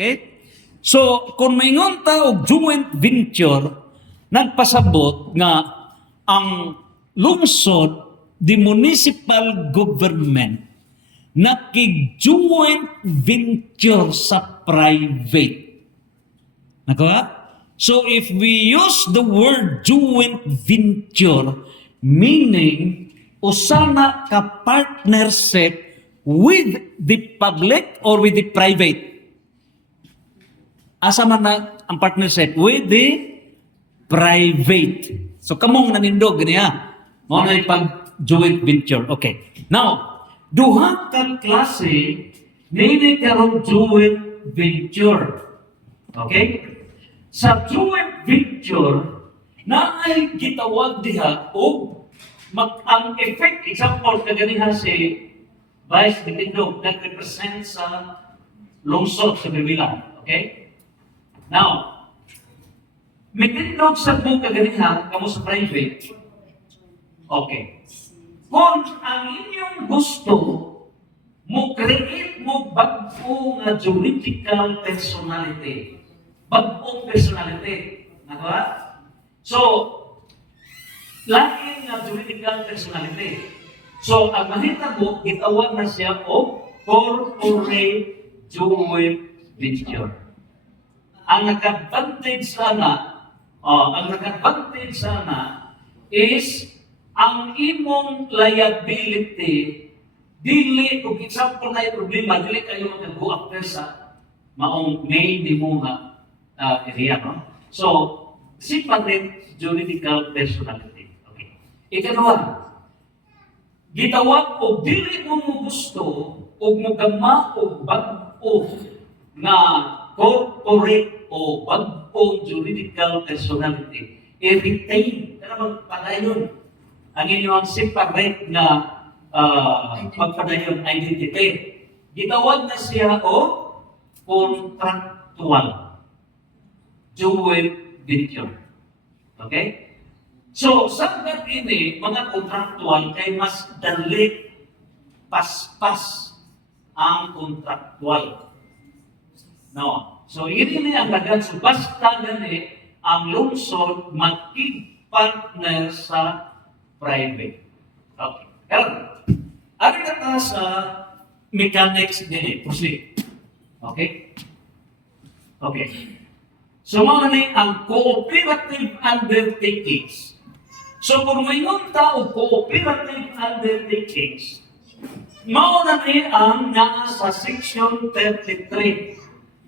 Okay? So, kung maingon ta og joint venture, nagpasabot nga ang lungsod, the municipal government, nakig-joint venture sa private. Nako? So if we use the word joint venture, meaning usana ka partnership with the public or with the private. Asa man na ang partnership? With the private. So kamong nanindog gani ha. Mao na pag joint venture. Okay. Now, duha ka klase nini karong joint venture. Okay? Sa joint venture na ay gitawag diha o ang effect, example kaganiha si Vice Bitindog nag-represent sa lungsod sa Bibilan. Okay? Now, mitindog sa buong kaganiha kamo sa private. Okay. Kung ang inyong gusto mo create mo bago nga juridical personality. Bagong personality. Nako? So, lain nga juridical personality. So, ang mahitabo, gitawag na siya o corporate joint venture. Ang nag-advantage sana, is ang imong liability dili, kung example na yung problema, dili kayo mag-go after sa maong main di mo nga area, no? So, separate juridical personality. Okay. Ikadua, gitawag o dili mo gusto o mo gama o bag-o na corporate o bag-o juridical personality, i-retain, pero magpadayon ang inyong separate na pagpadayon identity. Gitawag na siya o contractual joint venture. Okay? So, sa ini, mga contractual kay mas dali paspas ang contractual. No. So, ini ang dagan. So, basta gani ang lungsod magkig-partner sa private. Okay. Pero, ano na sa mechanics din proceed. Okay? Okay. So, mga ni ang cooperative undertakings. So, kung mayroon tao cooperative undertakings, mauna ni ang naa sa Section 33.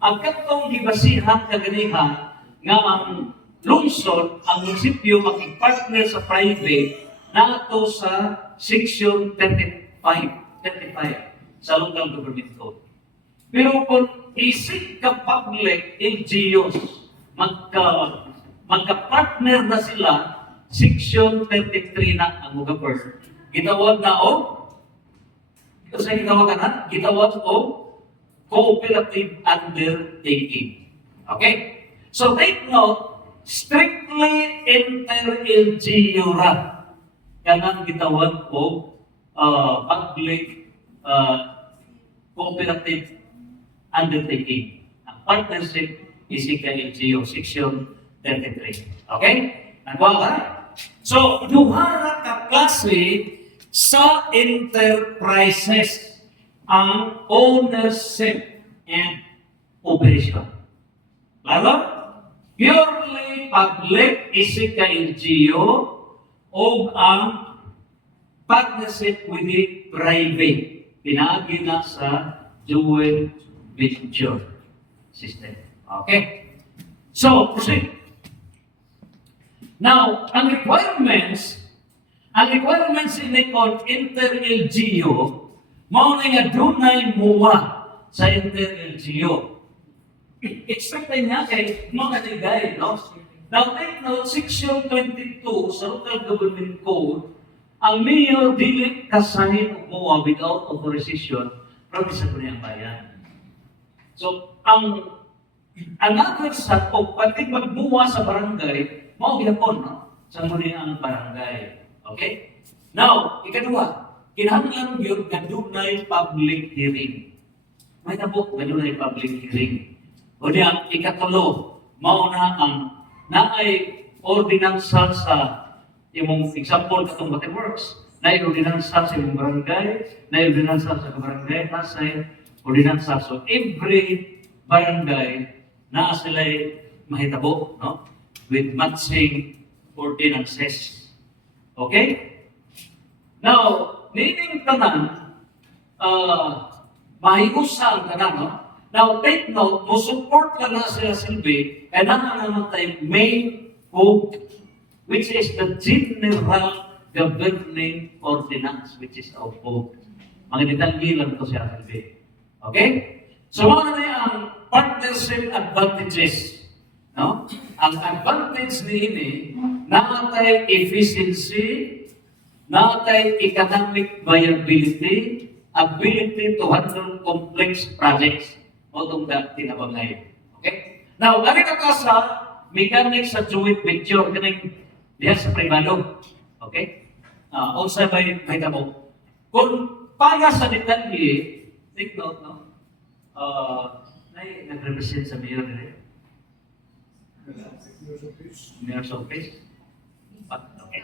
Ang katong gibasihan kaganihan nga ang lungsod, ang munisipyo makipagpartner sa private nato sa Section 35 sa Local Government Code. Pero kung isip ka public LGUs, magka-partner na sila, Section 33 na ang mag-govern. Gitawag na o, ito sa gitawag o cooperative undertaking. Okay? So take note, strictly inter-LGU ra. Kanang gitawag o public cooperative undertaking. Ang partnership is LGU, Section 33. Okay? Nagwa ka? So, duha ka klase sa enterprises ang ownership and operation. Lalo, purely public is LGU o ang partnership with the private. Pinaagi na sa joint venture system. Okay? So, proceed. Now, ang requirements in the inter-LGU, mao na nga dunay muwa sa inter-LGU. Expectin niya kay mga nagay, no? Now, take note, Section 22 sa Local Government Code, ang mayor dili kasahin og muwa without authorization from sa Buniyang Bayan. So, ang another sa o pati magmuwa sa barangay, mao gihapon, no? Sa Buniyang Barangay. Okay? Now, ikadua, kinahanglan gyud nga dunay public hearing. May tabok nga dunay public hearing. O diya, ikatulo, mauna ang naay ordinansa sa imong example katong Bateworks. Naay ordinansa sa imong barangay, naay ordinansa sa barangay, nasay ordinansa. So every barangay na sila'y mahitabo, no? With matching ordinances. Okay? Now, nining tanan, mahiusa ang tanan, no? Now, take note, mo support lang na sila silbi, kailangan naman tayo main code, which is the General Governing Ordinance, which is our code. Mga detalye lang ito siya silbi. Okay? So, mga na ang partnership advantages. No? Ang advantage ni natay efficiency, natay economic viability, ability to handle complex projects. O itong tinabangay. Okay? Now, ari na ka sa mechanics sa joint venture, kaning diya sa privado. Okay? Also by tabo. Kung para sa detalye, take note, no? Nag-represent sa mayor nila. Mayor's office. Okay.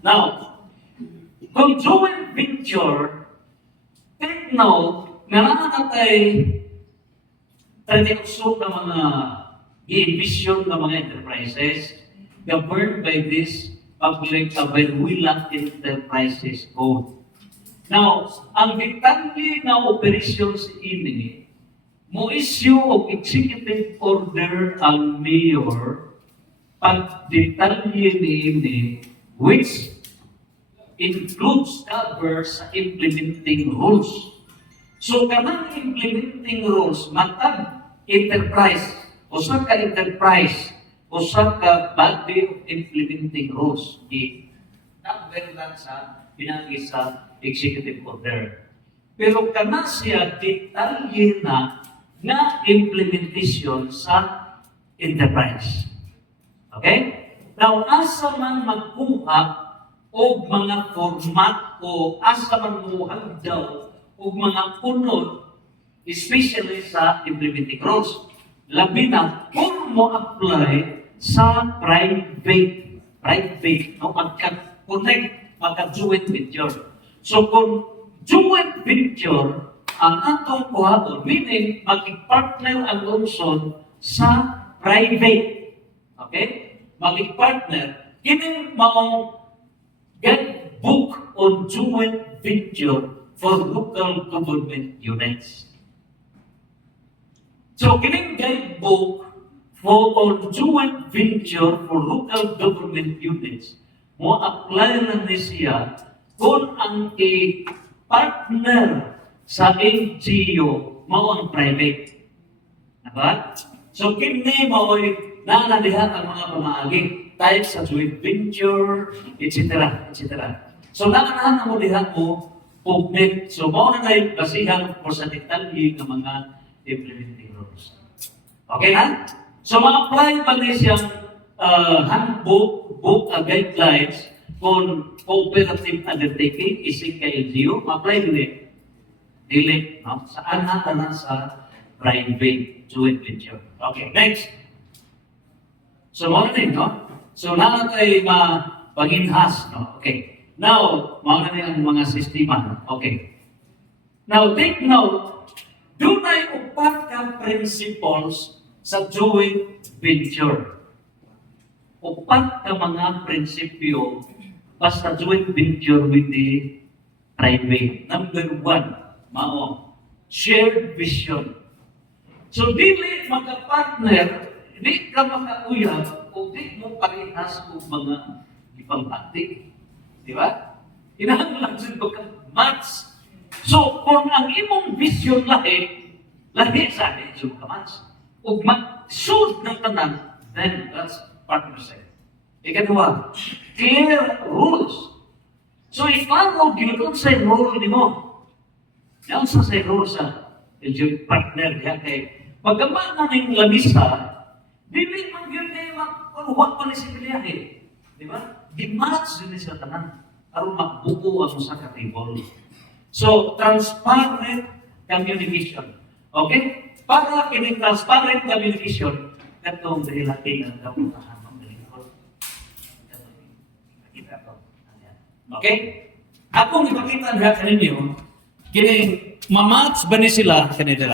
Now, kung joint venture, take note, nananatay tradisyon ng mga i-envision ng mga enterprises governed by this public Venezuela Enterprises Code. Now, ang detalye na operations ini, mo issue of executive order ang mayor pag detalye ini which includes covers sa implementing rules. So, kanang implementing rules, matag enterprise, o sa ka-enterprise, o sa ka-body of implementing rules, i-cover lang sa pinagi sa executive order. Pero kana siya detalye na implementation sa enterprise. Okay? Now, asa man magkuha o mga format o asa man muhag daw o mga punod, especially sa implementing rules. Labi na, kung mo apply sa private, no? Magka-connect, magka-joint venture. So, kung joint venture, ang atong kuhaton, meaning, mag-partner ang lungsod sa private. Okay? Mag-partner, kining maong get book on joint venture for local government units. So, kining guidebook for joint venture for local government units, mo apply na siya kung ang partner sa NGO mao ang private. Diba? So, kini mo nanadihan ang mga pamaagi type sa joint venture, etc. So, nakanahan mo dihan mo public. So, mao na yung basihan for sa detalye ng mga implementing rules. Okay na? So, ma-apply pa rin siyang handbook, guidelines kung cooperative undertaking, isig ka LGU, ma-apply din dili, no? Saan na tanan sa private joint venture. Okay, next. So, mao na no? So, nakatay pag-enhance, no? Okay. Now, mauna na ang mga sistema. Okay. Now, take note, dunay upat ka principles sa joint venture. Upat ka mga prinsipyo basta joint venture with the private. Number one, shared vision. So, dili magka-partner, di ka makauyab o di mo parehas o mga ibang pati. Di ba? Kinahanglan sa match. So, kung ang imong vision lahi sa akin, so match. O mag-suit ng tanan, then that's partnership. Ikadua, clear rules. So, if follow yun sa rule ni mo, yan sa rule sa partner diya kay pagkaman na ng labisa, dili man yun kayo magparuha pa ni si Piliyahe. Di ba? Di-match din sa tanan. Aron magbuo ang sa ka-table. So, transparent communication. Okay? para kining transparent communication katong dahilan ang kapuntahan ng lingkod. Kita to. Okay? Akong ipakita niya kaninyo, kining mamatch ba ni sila kanila?